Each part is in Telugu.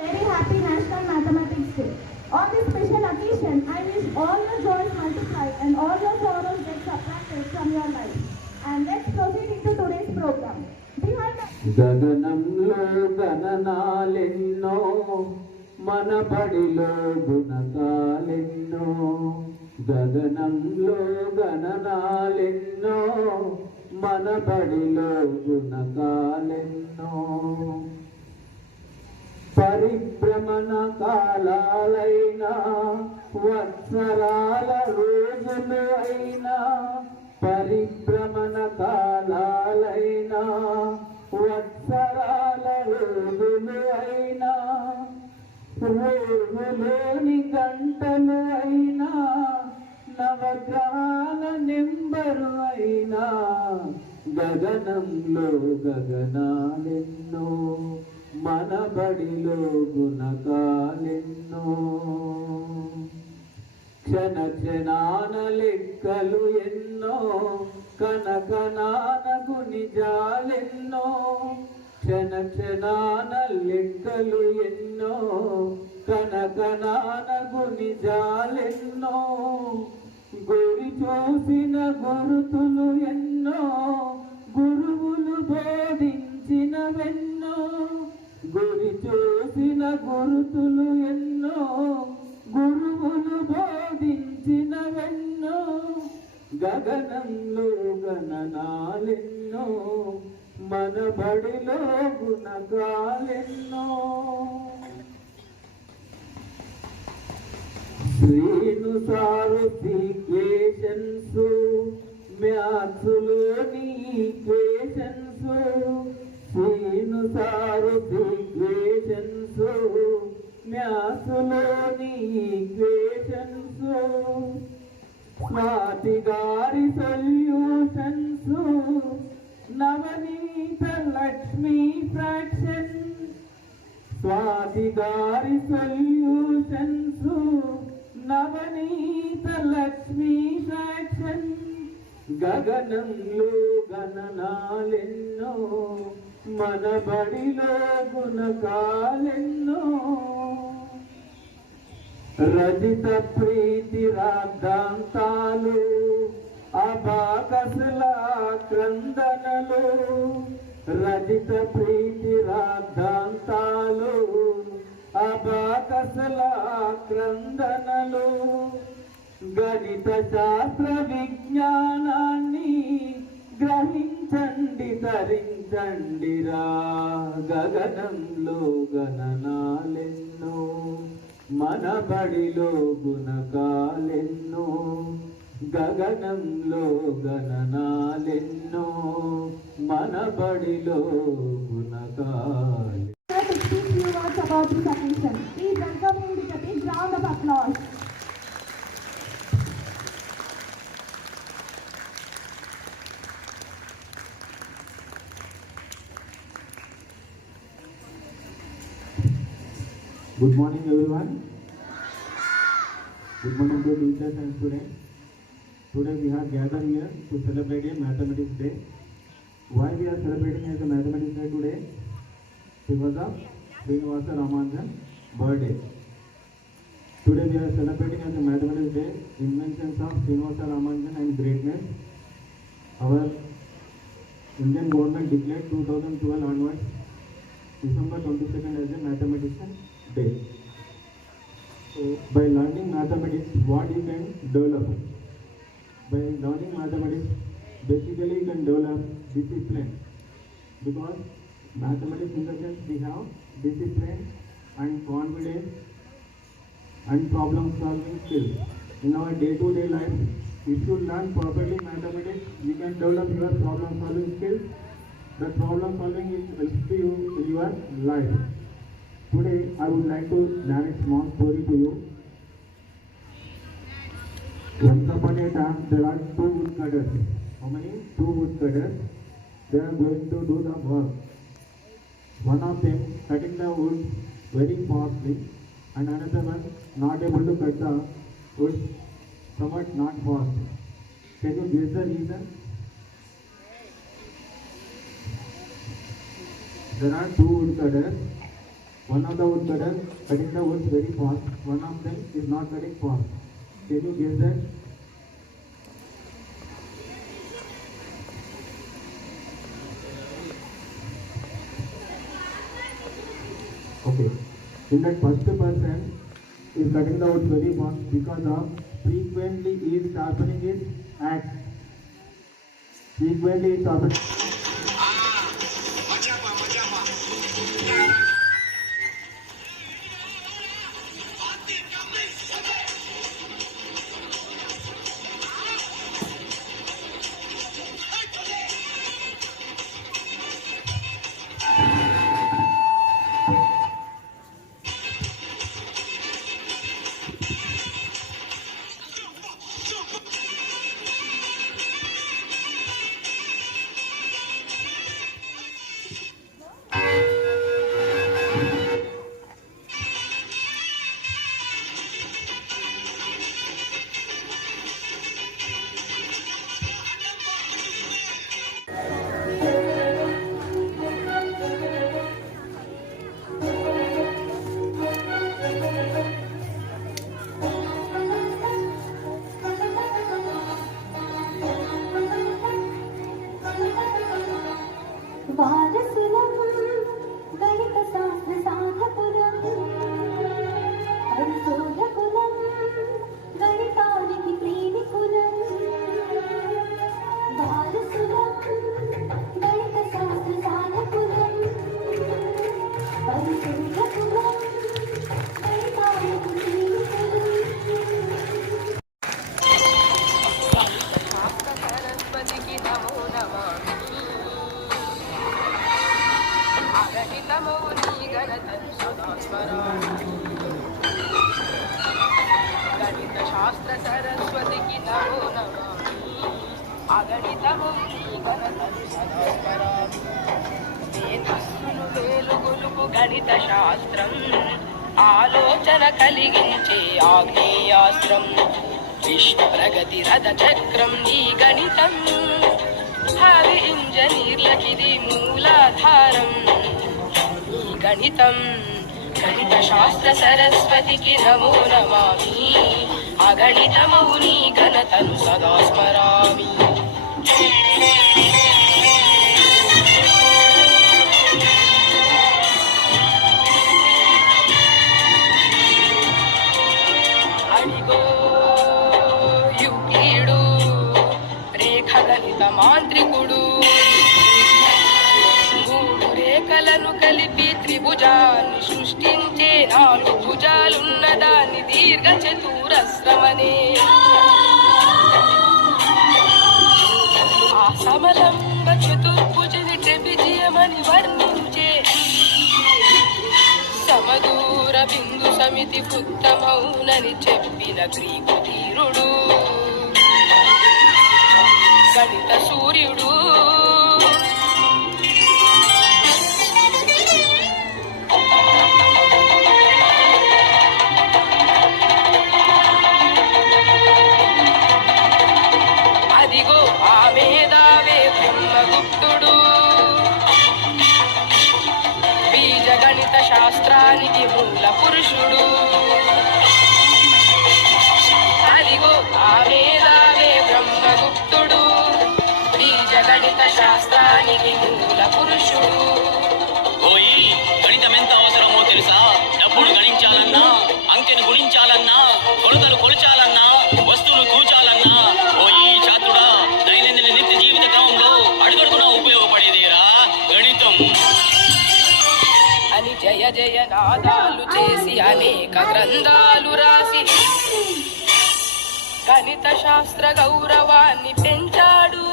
Very happy National Mathematics Day. On this special occasion, I wish all your joys multiply and all your sorrows get subtracted from your life. And let's proceed into today's program. Behind us. గగనంలో గణనాలెన్నో మన బడిలో గుణకాలెన్నో గగనంలో గణనాలెన్నో మన బడిలో గుణకాలెన్నో పరిభ్రమణ కాలాలైనా వత్సరాల రోజులు అయినా పరిభ్రమణ కాలాలైనా వత్సరాల రోజులు అయినా రోజులోని గంటలు అయినా నవగ్రహాల నెంబరు అయినా గగనంలో గగనాలెన్నో మన బడిలో గుణకాలెన్నో క్షణ క్షణాన లెక్కలు ఎన్నో కనకనానగు నిజాలెన్నో క్షణ క్షణాన లెక్కలు ఎన్నో కనకనానగు నిజాలెన్నో గురి చూసిన గురుతులు ఎన్నో గురువులు బోధించినవెన్నో గురి చూసిన గురుతులు ఎన్నో గురువులు బోధించినవెన్నో గగనంలో గణనాలెన్నో మన బడిలో గుణకాలెన్నో శ్రీను సారు ఈక్వేషన్స్ మ్యాథ్స్లోని ఈక్వేషన్స్ శ్రీను సారు ఈక్వేషన్స్ మ్యాథ్స్లోని ఈక్వేషన్స్ స్వాతి గారి సొల్యూషన్స్ నవనీత లక్ష్మీ ఫ్రాక్షన్ స్వాతి గారి సొల్యూషన్స్ నవనీత లక్ష్మీ ఫ్రాక్షన్ గగనంలో గణనాలెన్నో మన బడిలో గుణకాలెన్నో రజిత ప్రీతి రాద్ధాంతాలు అబాకసుల క్రందనలు రజిత ప్రీతి రాద్ధాంతాలు అబాకసుల క్రందనలు గణిత శాస్త్ర విజ్ఞానాన్ని గ్రహించండి ధరించండిరా గగనంలో గణనాలెన్నో మన బడిలో గుణకాలెన్నో గగనంలో గణనాలెన్నో మన బడిలో గుణకాలెన్నో. 16 few words about this occasion. Please welcome him with a big round of applause. Good morning everyone. Good morning to teachers and students. Today we have gathered here to celebrate a Mathematics Day. Why we are celebrating as a Mathematics Day today? Because of Srinivasa Ramanujan birthday. Today we are celebrating as a Mathematics Day inventions of Srinivasa Ramanujan and greatness. Our Indian government declared 2012 onwards December 22nd as a Mathematician Day. So by learning mathematics, what you can develop? By learning mathematics, basically you can develop discipline. Because mathematics in the sense we have discipline and confidence and problem solving skills. In our day-to-day life, if you learn properly mathematics, you can develop your problem solving skills. The problem solving will help you in your life. Today, I would like to narrate small story to you. Once upon a time, there are two woodcutters. How many? Two woodcutters. They are going to do the work. One of them cutting the wood very fastly, and another one not able to cut the wood somewhat not fast. Can you guess the reason? There are two woodcutters. One of the woodcutters cutting the woods very fast. One of them is not cutting fast. Can you guess that? Okay. In that first person is cutting the wood very fast because of frequently is sharpening his axe. Frequently is sharpening. వారసులం గణిత శాస్త్ర సాధకులం పరిశోధకులం గణితానికి ప్రేమికులం వారసులం గణిత శాస్త్ర సాధకులం పరిశోధకులం గణితానికి ప్రేమికులం సరస్వతికి నమో నమామి అగణితమౌని గణతం సదా స్మరామి గణిత శాస్త్ర సరస్వతికి నమో నమామి అగణితమౌని గణతం సదా స్మరామి మేధస్సును వేలుగొలుపు గణిత శాస్త్రం ఆలోచన కలిగించే ఆగ్నేయాస్త్రం విశ్వ ప్రగతి రథ చక్రం ఈ గణితం హరి ఇంజనీర్లకిది మూలాధారం ఈ గణితం గణిత శాస్త్ర సరస్వతికి నమో నమామి అగణితమౌని ఘనతను సదా స్మరామి అడిగో యూక్లిడు రేఖగణిత మాంత్రికుడు మూడు రేఖలను కలిపి త్రిభుజాన్ని సృష్టించే నాలుగు భుజాలున్న దాన్ని దీర్ఘ చతురస్రమనే ఆ సమలంబ చతుర్భుజని ట్రెపిజియమని వర్ణించే సమదూర బిందు సమితి ఉత్తమౌనని చెప్పిన గ్రీకు ధీరుడు గణిత సూర్యుడు అదిగో ఆ మేధావే బ్రహ్మగుప్తుడు బీజగణిత శాస్త్రానికి మూల పురుషుడు అదిగో ఆ మేధావే బ్రహ్మగుప్తుడు బీజగణిత శాస్త్రానికి మూల పురుషుడు ఓయి గణితం ఎంత అవసరమో తెలుసా? డబ్బును గణించాలన్నా, అంకెను గుణించాలన్నా, కొలతలు కొలచాలన్నా, వస్తువులు కూర్చాలన్నా, ఓయి చాతుడా, దైనందిన నిత్య జీవిత క్రమంలో అడుగడుగున ఉపయోగపడేదేరా గణితం. అని జయ జయ నాదాలు చేసి అనేక గ్రంథాలు రాసి గణిత శాస్త్ర గౌరవాన్ని పెంచాడు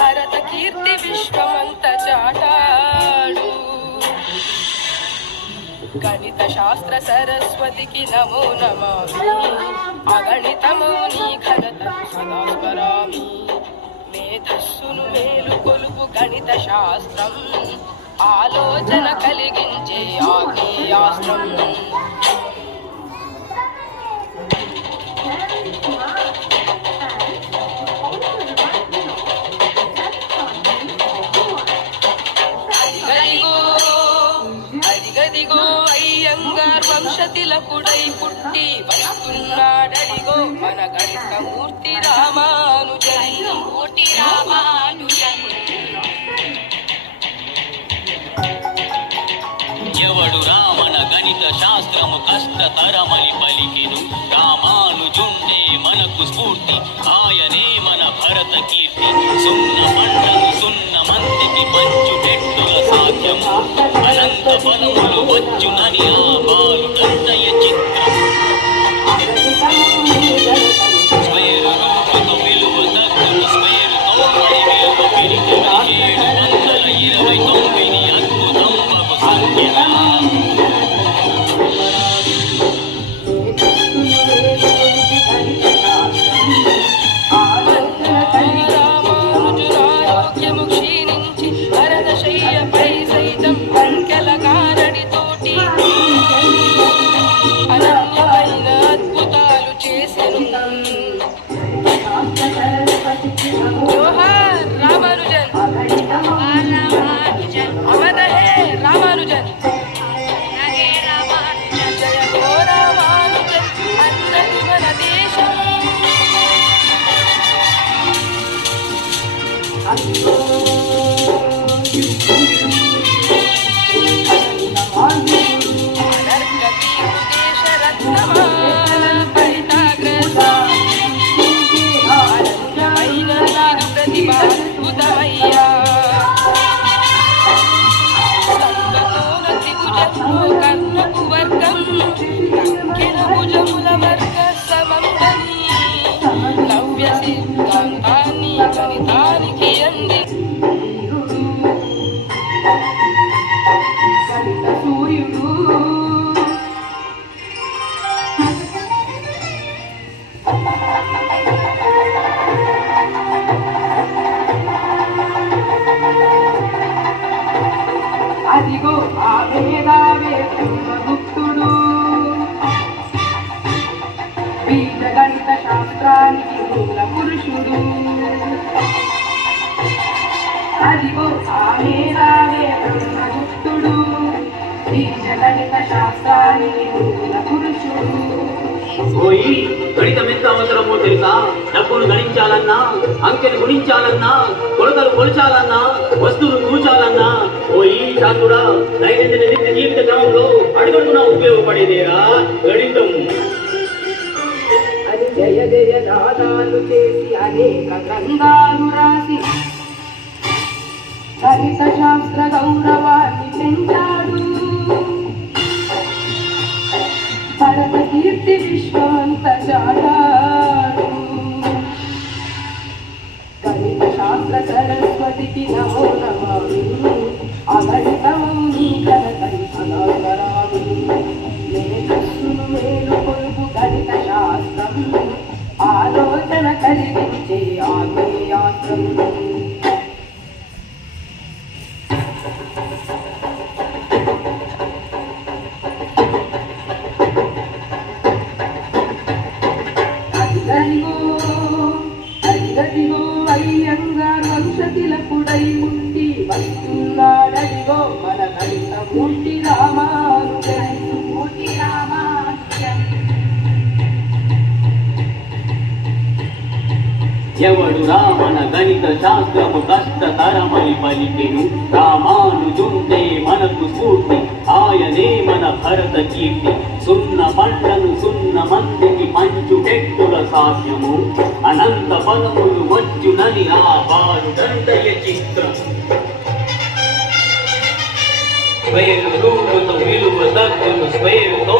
భరత కీర్తి విశ్వమంత చాటాడు గణిత శాస్త్ర సరస్వతికి నమో నమామి అగణితమౌని ఘనతను సదా స్మరామి మేధస్సును మేలు కొలుపు గణిత శాస్త్రం ఆలోచన కలిగించే ఆగ్నేయాస్త్రం గరిగో సాధకుడై పుట్టి వస్తున్నాడడిగో మన గణిత మూర్తి రామానుజన్. ఎవడు రామన గణిత శాస్త్రము కష్టతరమని పలికెను. రామానుజుండే మనకు స్ఫూర్తి, ఆయనే మన భరత కీర్తి. సున్న పంటను సున్న మందికి పంచుటెట్టుల సాధ్యము, అనంత ఫలములు వచ్చునని ఆ బాలుడంతయ చిత్రం. స్క్వేర్ రూటుతో విలువ తగ్గును, స్క్వేరుతో మరి విలువ పెరిగెను. 729 అద్భుతం మగు సంఖ్య. రామానుజురారోగ్యము క్షీణించి వరదశయ్యపై సైతం అంకెల కారడితోటి అనన్యమైన అద్భుతాలు చేసెను. జోహార్ రామానుజన్, అమర హే రామానుజన్, జయ హో రామానుజన్ అన్నది మన దేశం. నవ్య సిద్ధాంతాన్ని గణితానికి అంది అదిగో ఆ మేధావే బ్రహ్మగుప్తుడు, బీజగణిత శాస్త్రానికి మూల పురుషుడు. అదిగో ఆ మేధావే బ్రహ్మగుప్తుడు, బీజగణిత శాస్త్రానికి మూల పురుషుడు. ఓయి గణితం ఎంత అవసరమో తెలుసా? డబ్బును గణించాలన్నా, అంకెను గుణించాలన్నా, కొలతలు కొలచాలన్నా, వస్తువులు కూర్చాలన్నా, ఓయి చాతుడా, దైనందిన నిత్య జీవిత క్రమంలో అడుగడుగున ఉపయోగపడేదేరా గణితం. అది జయ జయ దాదాలు చేసి అనేక గ్రంథాలు రాసి గణిత శాస్త్ర గౌరవాన్ని పెంచాడు. భరత కీర్తి విశ్వమంత చాటాడు. గణిత శాస్త్ర సరస్వతికి నమో నమామి, అగణితం నీ కనకని సదాగరామి. మేధస్సును మేలు కొలుపు గణిత శాస్త్రం, ఆలోచన కలిగించే ఆగ్నేయాస్త్రం. అదిగదిగో అయ్యంగార్ వంశతిలకుడై పుట్టి వస్తున్నాడడిగో మన గణిత మూర్తి రామానుజన్. ఎవడు రామన గణిత శాస్త్రము కష్టతరమని పలికెను. రామానుజుండే మనకు స్ఫూర్తి, ఆయనే మన భరత కీర్తి. సున్న పంటను సున్న మందికి పంచుటెట్టుల సాధ్యము, అనంత ఫలములు వచ్చునని ఆ బాలుడంతయ చిత్రం. స్క్వేర్ రూటుతో విలువ తగ్గును, స్క్వేరుతో